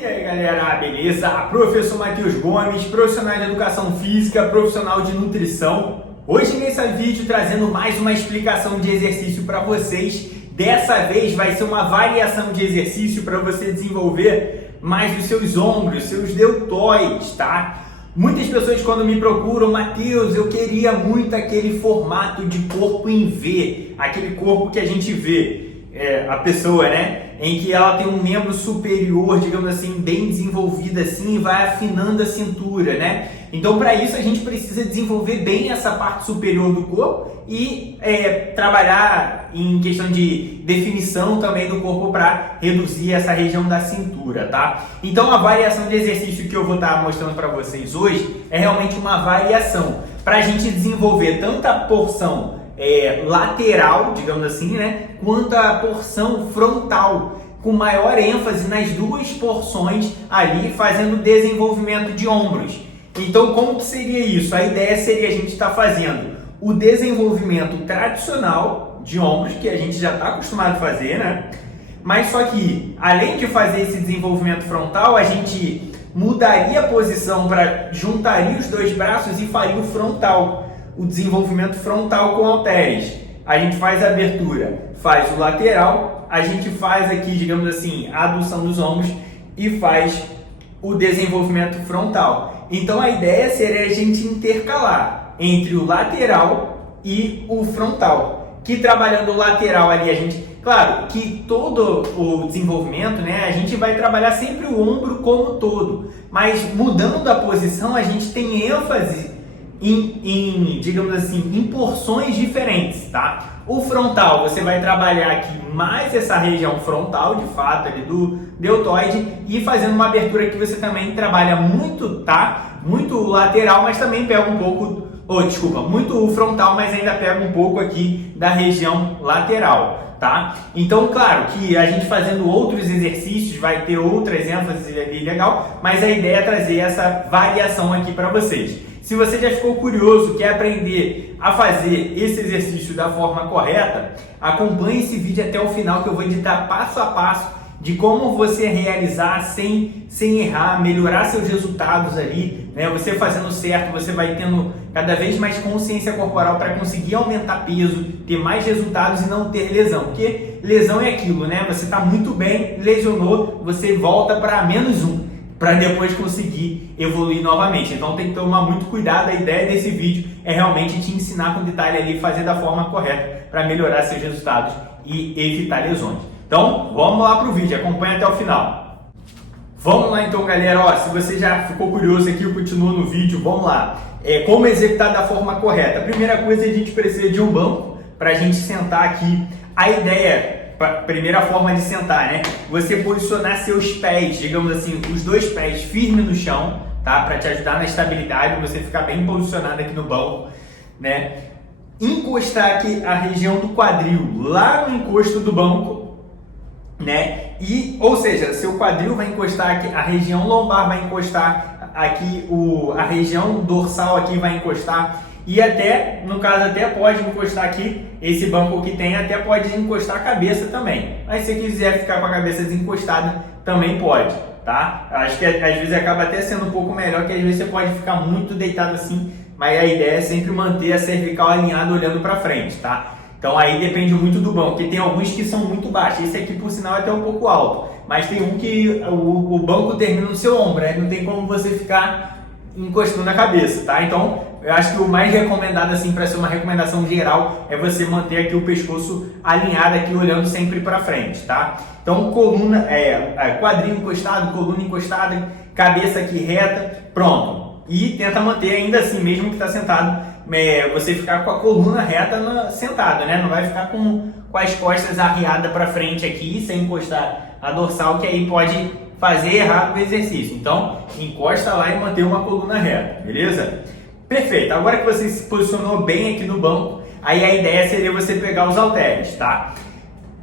E aí galera, beleza? Professor Matheus Gomes, profissional de educação física, profissional de nutrição. Hoje nesse vídeo trazendo mais uma explicação de exercício para vocês. Dessa vez vai ser uma variação de exercício para você desenvolver mais os seus ombros, seus deltoides, tá? Muitas pessoas quando me procuram, Matheus, eu queria muito aquele formato de corpo em V, aquele corpo que a gente vê. A pessoa, né, em que ela tem um membro superior, digamos assim, bem desenvolvido assim, e vai afinando a cintura, né? Então, para isso a gente precisa desenvolver bem essa parte superior do corpo e trabalhar em questão de definição também do corpo para reduzir essa região da cintura, tá? Então, a variação de exercício que eu vou estar mostrando para vocês hoje é realmente uma variação para a gente desenvolver tanto a porção lateral, digamos assim, né, quanto a porção frontal, com maior ênfase nas duas porções ali, fazendo desenvolvimento de ombros. Então, como que seria isso? A ideia seria a gente estar fazendo o desenvolvimento tradicional de ombros, que a gente já está acostumado a fazer, né? Mas só que, além de fazer esse desenvolvimento frontal, a gente mudaria a posição para juntaria os dois braços e faria o frontal. O desenvolvimento frontal com halteres. A gente faz a abertura, faz o lateral, a gente faz aqui, digamos assim, a adução dos ombros e faz o desenvolvimento frontal. Então a ideia seria a gente intercalar entre o lateral e o frontal. Que trabalhando o lateral ali, a gente, claro, que todo o desenvolvimento, né, a gente vai trabalhar sempre o ombro como todo, mas mudando a posição, a gente tem ênfase digamos assim, em porções diferentes, tá? O frontal, você vai trabalhar aqui mais essa região frontal, de fato, ali do deltoide, e fazendo uma abertura que você também trabalha muito, tá? Muito lateral, mas também pega um pouco, muito frontal, mas ainda pega um pouco aqui da região lateral, tá? Então, claro que a gente fazendo outros exercícios vai ter outras ênfases ali legal, mas a ideia é trazer essa variação aqui para vocês. Se você já ficou curioso, quer aprender a fazer esse exercício da forma correta, acompanhe esse vídeo até o final que eu vou editar passo a passo de como você realizar sem errar, melhorar seus resultados ali, né? Você fazendo certo, você vai tendo cada vez mais consciência corporal para conseguir aumentar peso, ter mais resultados e não ter lesão, porque lesão é aquilo, né? Você está muito bem, lesionou, você volta para -1. Para depois conseguir evoluir novamente. Então tem que tomar muito cuidado. A ideia desse vídeo é realmente te ensinar com detalhe ali, fazer da forma correta para melhorar seus resultados e evitar lesões. Então vamos lá para o vídeo, acompanha até o final. Vamos lá então galera, ó, se você já ficou curioso aqui, eu continuo no vídeo, vamos lá. Como executar da forma correta? A primeira coisa, a gente precisa de um banco para a gente sentar aqui. A ideia primeira forma de sentar, né? Você posicionar seus pés, digamos assim, os dois pés firmes no chão, tá? Para te ajudar na estabilidade, você ficar bem posicionado aqui no banco, né? Encostar aqui a região do quadril lá no encosto do banco, né? Ou seja, seu quadril vai encostar aqui, a região lombar vai encostar aqui, a região dorsal aqui vai encostar. E até, no caso, até pode encostar aqui, esse banco que tem, até pode encostar a cabeça também. Mas se quiser ficar com a cabeça desencostada, também pode, tá? Acho que às vezes acaba até sendo um pouco melhor, que às vezes você pode ficar muito deitado assim, mas a ideia é sempre manter a cervical alinhada olhando para frente, tá? Então aí depende muito do banco, porque tem alguns que são muito baixos. Esse aqui, por sinal, é até um pouco alto. Mas tem um que o banco termina no seu ombro, né? Não tem como você ficar encostando na cabeça, tá? Então, eu acho que o mais recomendado, assim, para ser uma recomendação geral, é você manter aqui o pescoço alinhado aqui, olhando sempre para frente, tá? Então, coluna, quadril encostado, coluna encostada, cabeça aqui reta, pronto. E tenta manter ainda assim, mesmo que está sentado, você ficar com a coluna reta sentado, né? Não vai ficar com as costas arriadas para frente aqui, sem encostar a dorsal, que aí pode fazer errado o exercício. Então, encosta lá e manter uma coluna reta, beleza? Perfeito. Agora que você se posicionou bem aqui no banco, aí a ideia seria você pegar os halteres, tá?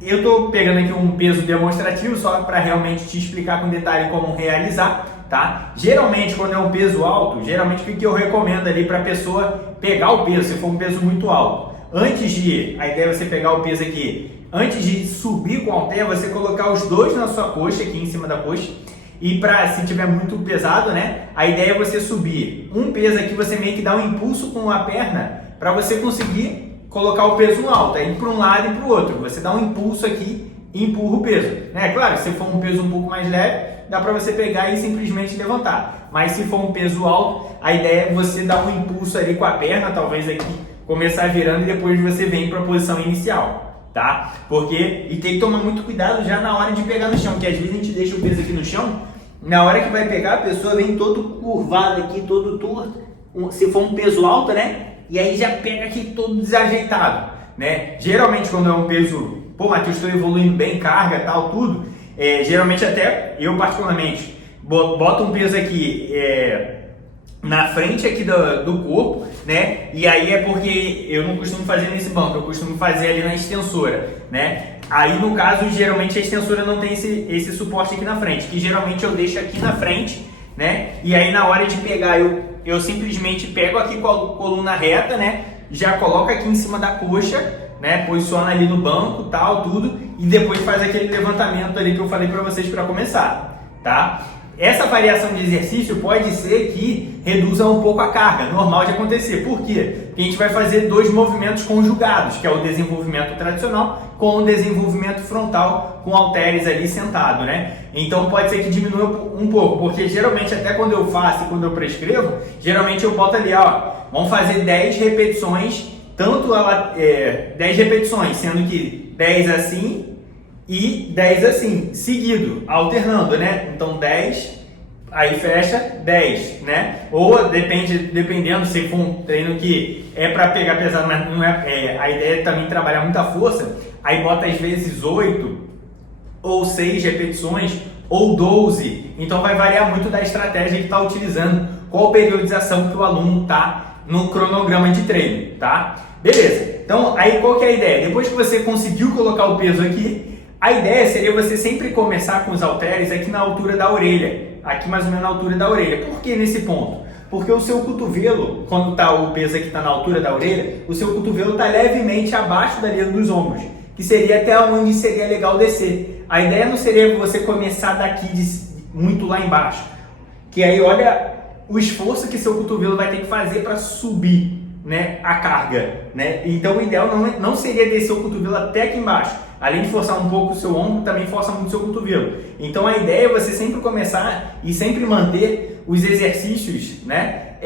Eu estou pegando aqui um peso demonstrativo só para realmente te explicar com detalhe como realizar, tá? Geralmente, quando é um peso alto, geralmente o que eu recomendo ali para a pessoa pegar o peso, se for um peso muito alto? A ideia é você pegar o peso aqui, antes de subir com o halter, você colocar os dois na sua coxa, aqui em cima da coxa, E se tiver muito pesado, né, a ideia é você subir um peso aqui, você meio que dá um impulso com a perna para você conseguir colocar o peso no alto, aí para um lado e para o outro. Você dá um impulso aqui e empurra o peso, né? Claro, se for um peso um pouco mais leve, dá para você pegar e simplesmente levantar. Mas se for um peso alto, a ideia é você dar um impulso ali com a perna, talvez aqui começar virando e depois você vem para a posição inicial, tá? E tem que tomar muito cuidado já na hora de pegar no chão, porque às vezes a gente deixa o peso aqui no chão, na hora que vai pegar a pessoa vem todo curvado aqui, todo torto, se for um peso alto, né? E aí já pega aqui todo desajeitado, né? Geralmente quando é um peso, pô, Matheus, estou evoluindo bem, carga, tal, tudo, geralmente até eu particularmente boto um peso aqui na frente aqui do corpo, né? E aí é porque eu não costumo fazer nesse banco, eu costumo fazer ali na extensora, né? Aí no caso, geralmente a extensora não tem esse suporte aqui na frente, que geralmente eu deixo aqui na frente, né? E aí na hora de pegar, eu simplesmente pego aqui com a coluna reta, né? Já coloco aqui em cima da coxa, né? Posiciona ali no banco, tal, tudo, e depois faz aquele levantamento ali que eu falei para vocês para começar, tá? Essa variação de exercício pode ser que reduza um pouco a carga, normal de acontecer. Por quê? Porque a gente vai fazer dois movimentos conjugados, que é o desenvolvimento tradicional com o desenvolvimento frontal com halteres ali sentado, né? Então pode ser que diminua um pouco, porque geralmente até quando eu faço e quando eu prescrevo, geralmente eu boto ali, ó, vamos fazer 10 repetições, 10 repetições, sendo que 10 assim e 10 assim, seguido, alternando, né? Então 10, aí fecha 10, né? Ou dependendo se for um treino que é para pegar pesado, mas não a ideia é também trabalhar muita força, aí bota às vezes 8 ou 6 repetições ou 12, então vai variar muito da estratégia que está utilizando, qual periodização que o aluno está no cronograma de treino, tá? Beleza, então aí qual que é a ideia? Depois que você conseguiu colocar o peso aqui, a ideia seria você sempre começar com os halteres aqui na altura da orelha, aqui mais ou menos na altura da orelha. Por que nesse ponto? Porque o seu cotovelo, quando o peso aqui está na altura da orelha, o seu cotovelo está levemente abaixo da linha dos ombros, que seria até onde seria legal descer. A ideia não seria você começar daqui muito lá embaixo, que aí olha o esforço que seu cotovelo vai ter que fazer para subir, né, a carga, né? Então o ideal não seria descer o cotovelo até aqui embaixo. Além de forçar um pouco o seu ombro, também força muito o seu cotovelo. Então a ideia é você sempre começar e sempre manter os exercícios, né?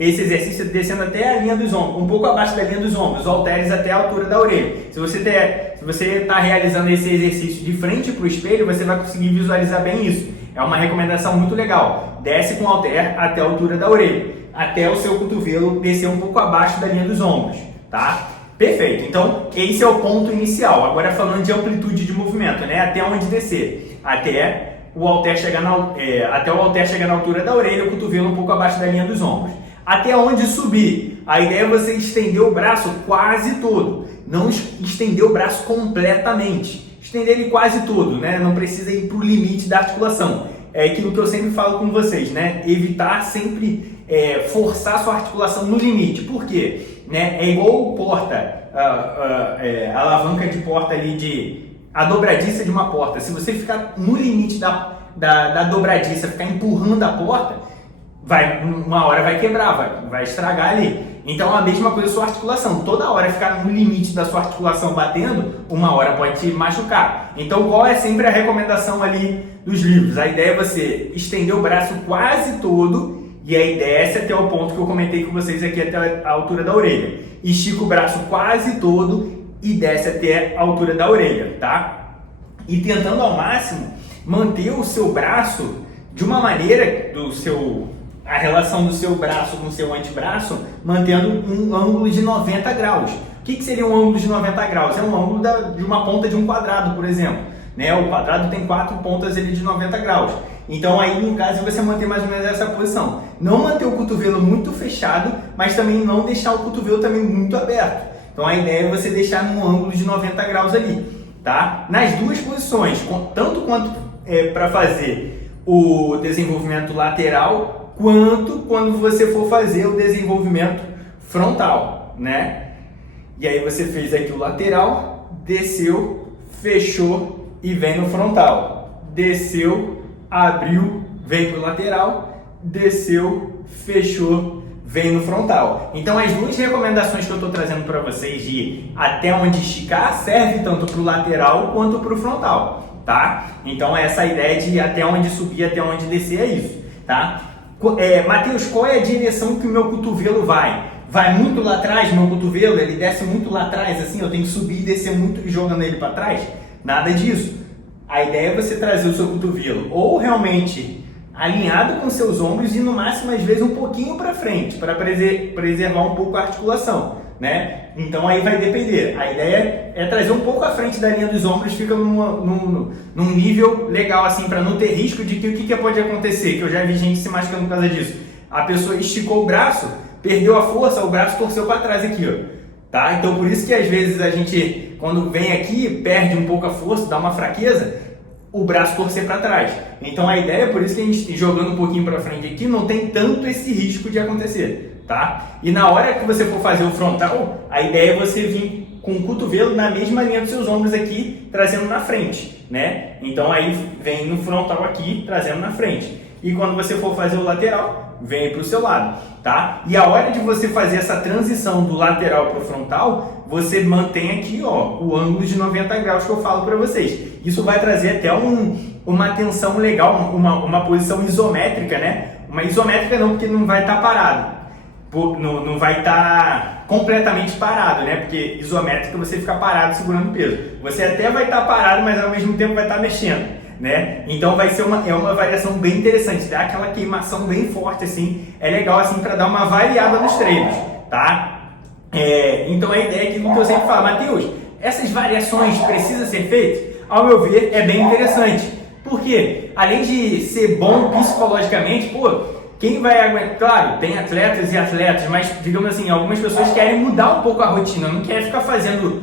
Esse exercício descendo até a linha dos ombros, um pouco abaixo da linha dos ombros, os halteres até a altura da orelha. Se você está realizando esse exercício de frente para o espelho, você vai conseguir visualizar bem isso. É uma recomendação muito legal. Desce com o halter até a altura da orelha, até o seu cotovelo descer um pouco abaixo da linha dos ombros, tá? Perfeito, então esse é o ponto inicial. Agora falando de amplitude de movimento, né? Até onde descer? Até o halter chegar na altura da orelha, o cotovelo um pouco abaixo da linha dos ombros. Até onde subir? A ideia é você estender o braço quase todo, não estender o braço completamente. Estender ele quase todo, né? Não precisa ir para o limite da articulação. É aquilo que eu sempre falo com vocês, né? Evitar sempre forçar sua articulação no limite. Por quê? Né? É igual a alavanca de porta ali, a dobradiça de uma porta. Se você ficar no limite da dobradiça, ficar empurrando a porta, uma hora vai quebrar, vai estragar ali. Então a mesma coisa a sua articulação. Toda hora ficar no limite da sua articulação batendo, uma hora pode te machucar. Então qual é sempre a recomendação ali dos livros? A ideia é você estender o braço quase todo e aí desce até o ponto que eu comentei com vocês aqui, até a altura da orelha. Estica o braço quase todo e desce até a altura da orelha, tá? E tentando ao máximo manter o seu braço de uma maneira a relação do seu braço com o seu antebraço, mantendo um ângulo de 90 graus. O que seria um ângulo de 90 graus? É um ângulo de uma ponta de um quadrado, por exemplo. Né? O quadrado tem 4 pontas ali de 90 graus. Então aí no caso você manter mais ou menos essa posição. Não manter o cotovelo muito fechado, mas também não deixar o cotovelo também muito aberto. Então a ideia é você deixar num ângulo de 90 graus ali, tá? Nas duas posições, tanto quanto para fazer o desenvolvimento lateral, quanto quando você for fazer o desenvolvimento frontal, né? E aí você fez aqui o lateral, desceu, fechou e vem no frontal. Desceu, abriu, vem para o lateral, desceu, fechou, vem no frontal. Então as duas recomendações que eu estou trazendo para vocês de até onde esticar serve tanto para o lateral quanto para o frontal, tá? Então essa ideia de até onde subir, até onde descer é isso, tá? Matheus, qual é a direção que o meu cotovelo vai? Vai muito lá atrás, meu cotovelo, ele desce muito lá atrás, assim, eu tenho que subir e descer muito jogando ele para trás? Nada disso. A ideia é você trazer o seu cotovelo ou realmente alinhado com seus ombros e no máximo às vezes um pouquinho para frente, para preservar um pouco a articulação, né? Então aí vai depender. A ideia é trazer um pouco à frente da linha dos ombros, fica num nível legal assim, para não ter risco de que o que pode acontecer, que eu já vi gente se machucando por causa disso. A pessoa esticou o braço, perdeu a força, o braço torceu para trás aqui, ó. Tá? Então por isso que às vezes a gente, quando vem aqui, perde um pouco a força, dá uma fraqueza, o braço torcer para trás. Então a ideia, por isso que a gente jogando um pouquinho para frente aqui, não tem tanto esse risco de acontecer, tá? E na hora que você for fazer o frontal, a ideia é você vir com o cotovelo na mesma linha dos seus ombros aqui, trazendo na frente, né? Então aí vem no frontal aqui, trazendo na frente. E quando você for fazer o lateral, vem para o seu lado, tá? E a hora de você fazer essa transição do lateral para o frontal, você mantém aqui, ó, o ângulo de 90 graus que eu falo para vocês. Isso vai trazer até uma tensão legal, uma posição isométrica, né? Uma isométrica não, porque não vai estar parado. Não vai estar completamente parado, né? Porque isométrica você fica parado segurando o peso. Você até vai estar parado, mas ao mesmo tempo vai estar mexendo, né? Então vai ser uma variação bem interessante, dá aquela queimação bem forte assim, é legal assim para dar uma variada nos treinos, tá? Então a ideia é que eu sempre falo, Matheus, essas variações precisam ser feitas? Ao meu ver, é bem interessante, porque além de ser bom psicologicamente, quem vai aguentar? Claro, tem atletas e atletas, mas digamos assim, algumas pessoas querem mudar um pouco a rotina, não querem ficar fazendo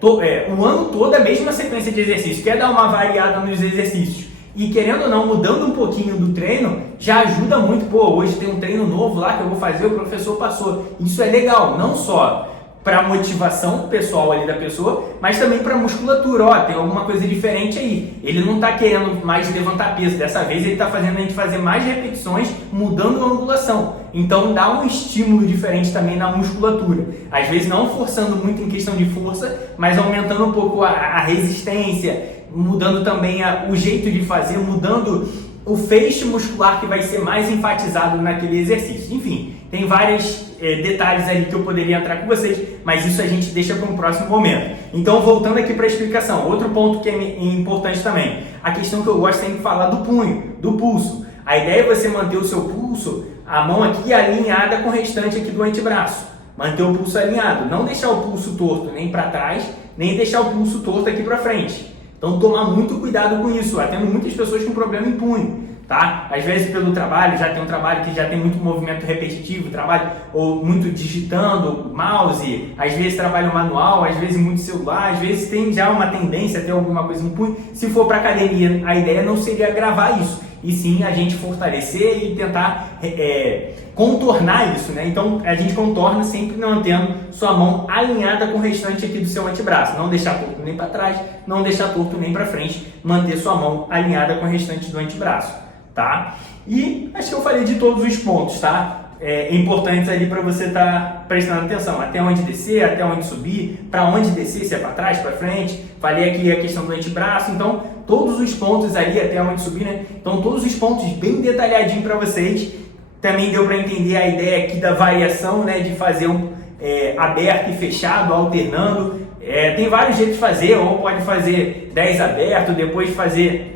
o ano todo a mesma sequência de exercícios, quer dar uma variada nos exercícios. E querendo ou não, mudando um pouquinho do treino, já ajuda muito. Hoje tem um treino novo lá que eu vou fazer, o professor passou. Isso é legal, não só para motivação pessoal ali da pessoa, mas também para musculatura. Tem alguma coisa diferente aí. Ele não está querendo mais levantar peso, dessa vez ele está fazendo a gente fazer mais repetições, mudando a angulação. Então dá um estímulo diferente também na musculatura. Às vezes não forçando muito em questão de força, mas aumentando um pouco a resistência, mudando também o jeito de fazer, mudando o feixe muscular que vai ser mais enfatizado naquele exercício. Enfim, tem vários detalhes ali que eu poderia entrar com vocês, mas isso a gente deixa para um próximo momento. Então, voltando aqui para a explicação, outro ponto que é importante também, a questão que eu gosto sempre de falar do punho, do pulso. A ideia é você manter o seu pulso, a mão aqui alinhada com o restante aqui do antebraço. Manter o pulso alinhado, não deixar o pulso torto nem para trás, nem deixar o pulso torto aqui para frente. Então, tomar muito cuidado com isso. Tendo muitas pessoas com problema em punho, tá? Às vezes pelo trabalho, já tem um trabalho que já tem muito movimento repetitivo, trabalho ou muito digitando, mouse, às vezes trabalho manual, às vezes muito celular, às vezes tem já uma tendência a ter alguma coisa no punho. Se for para academia, a ideia não seria agravar isso, e sim a gente fortalecer e tentar contornar isso, né? Então a gente contorna sempre mantendo sua mão alinhada com o restante aqui do seu antebraço, não deixar torto nem para trás, não deixar torto nem para frente, manter sua mão alinhada com o restante do antebraço, tá? E acho que eu falei de todos os pontos, tá? Importantes ali para você estar prestando atenção, até onde descer, até onde subir, para onde descer, se é para trás, para frente. Falei aqui a questão do antebraço, então todos os pontos ali até onde subir, né? Então todos os pontos bem detalhadinho para vocês. Também deu para entender a ideia aqui da variação, né? De fazer aberto e fechado, alternando. Tem vários jeitos de fazer, ou pode fazer 10 aberto, depois fazer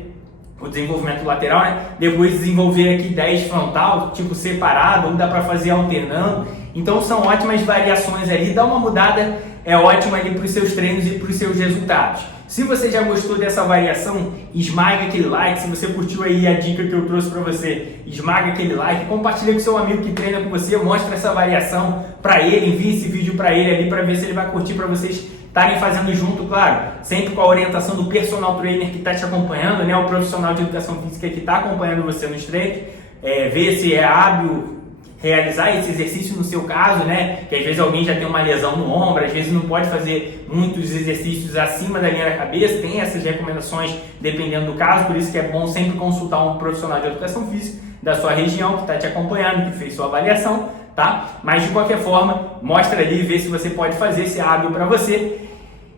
o desenvolvimento lateral, né? Depois desenvolver aqui 10 frontal, tipo separado, ou dá para fazer alternando. Então são ótimas variações ali, dá uma mudada, é ótimo ali para os seus treinos e para os seus resultados. Se você já gostou dessa variação, esmaga aquele like. Se você curtiu aí a dica que eu trouxe para você, esmaga aquele like, compartilha com seu amigo que treina com você, mostra essa variação para ele, envie esse vídeo para ele ali para ver se ele vai curtir, para vocês estarem fazendo junto, claro, sempre com a orientação do personal trainer que está te acompanhando, né? O profissional de educação física que está acompanhando você nos treinos, ver se é hábil, realizar esse exercício no seu caso, né? Que às vezes alguém já tem uma lesão no ombro, às vezes não pode fazer muitos exercícios acima da linha da cabeça, tem essas recomendações dependendo do caso, por isso que é bom sempre consultar um profissional de educação física da sua região que está te acompanhando, que fez sua avaliação, tá? Mas de qualquer forma, mostra ali, vê se você pode fazer, se é hábil para você.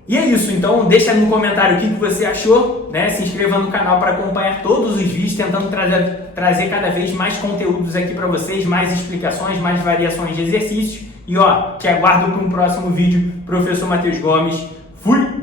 E é isso, então deixa no comentário o que você achou, né? Se inscreva no canal para acompanhar todos os vídeos, tentando trazer cada vez mais conteúdos aqui para vocês, mais explicações, mais variações de exercícios. E ó, te aguardo para um próximo vídeo. Professor Matheus Gomes, fui!